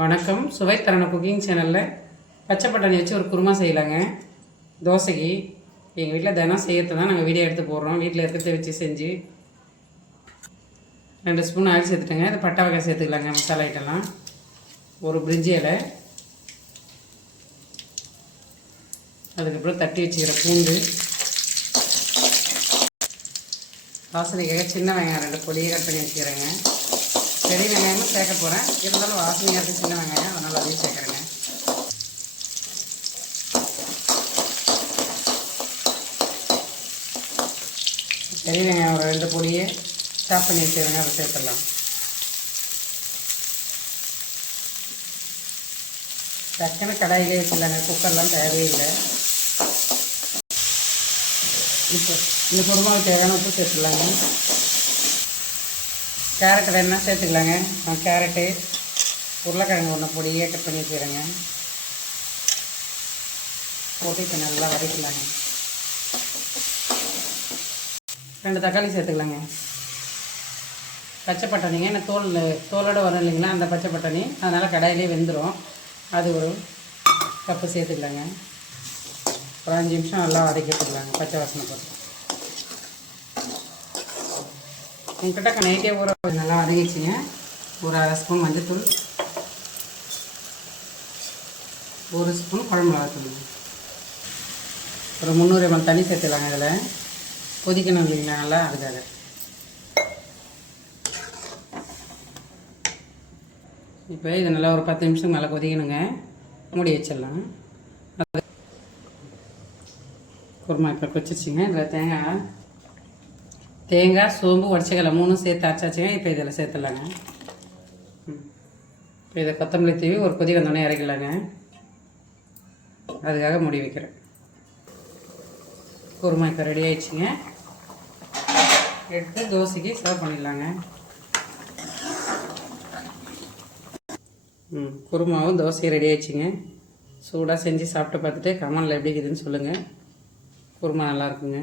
வணக்கம். சுவைத்தரண குக்கிங் சேனலில் பச்சை பட்டாணி வச்சு ஒரு குருமா செய்யலாங்க. தோசைக்கு எங்கள் வீட்டில் தினம் செய்யறது தான் நாங்கள் வீடியோ எடுத்து போடுறோம். வீட்டில் இருக்கிறத வச்சு செஞ்சு 2 ஸ்பூன் ஆயில் சேர்த்துட்டேங்க. அது பட்டை வகை சேர்த்துக்கலாங்க. மசாலா ஐட்டம்லாம் ஒரு பிரிஞ்சி இலை, அதுக்கப்புறம் தட்டி வச்சுக்கிற பூண்டு, வாசனைக்காக சின்ன வெங்காயம் 2 பொடியை கட் பண்ணி வச்சுக்கிறேங்க. பெரிய வெங்காயமும் சேர்க்க போகிறேன், இருந்தாலும் வாசனையாக இருக்குது சின்ன வெங்காயம், அதனால் அதையும் சேர்க்குறேங்க. பெரிய வெங்காயம் ஒரு 2 பொடியை சாப் பண்ணி வச்சுக்கிறேங்க, அதை சேர்த்துடலாம். டக்குன்னு கடாயிலே வச்சுக்கலாங்க, குக்கர்லாம் தேவையே இல்லை. இப்போ இந்த குருமாவுக்கு தேவையான உப்பு சேர்த்துடலாங்க. கேரட் வேணுன்னா சேர்த்துக்கலாங்க. கேரட்டு, உருளைக்கிழங்கு 1 பொடியே கட் பண்ணி வச்சுக்கிறேங்க. போட்டு இப்போ நல்லா வதக்கலாங்க. 2 தக்காளி சேர்த்துக்கலாங்க. பச்சை பட்டாணிங்க, என்ன தோலோடு வரும் இல்லைங்களா, அந்த பச்சை பட்டாணி, அதனால் கடாயிலே வெந்துடும். அது ஒரு கப்பு சேர்த்துக்கலாங்க. ஒரு 5 நிமிஷம் நல்லா வதக்கிட்டுக்கலாங்க, பச்சை வாசனை போட்டு. உங்கள்கிட்ட நைட்டே ஊற நல்லா வதங்கிச்சிங்க. ஒரு 1/2 ஸ்பூன் மஞ்சள்தூள், 1 ஸ்பூன் குழம்பு மிளகாத்தூள், ஒரு 300 ml தண்ணி சேர்த்துக்கலாங்க. இதில் கொதிக்கணும் இல்லைங்களா, நல்லா அதுக்காக. இப்போ இது நல்லா ஒரு 10 நிமிஷம் நல்லா கொதிக்கணுங்க. மூடி வச்சிடலாம். குருமா இப்போ கொச்சிச்சிங்க. இதில் தேங்காய், சோம்பு, உடச்சக்கடலை 3 சேர்த்து அரைச்சாச்சுங்க. இப்போ இதில் சேர்த்துடலாங்க. இப்போ இதை கொத்தமல்லி தூவி ஒரு கொதி வந்தோடனே இறக்கலாங்க. அதுக்காக மூடி வைக்கிறேன். குருமா இப்போ ரெடி ஆயிடுச்சுங்க. எடுத்து தோசைக்கு சர்வ் பண்ணிடலாங்க. குருமாவும் தோசையும் ரெடி ஆயிடுச்சுங்க. சூடாக செஞ்சு சாப்பிட்டு பார்த்துட்டு கமெண்டில் எப்படி இருக்குதுன்னு சொல்லுங்கள். குருமா நல்லாயிருக்குங்க.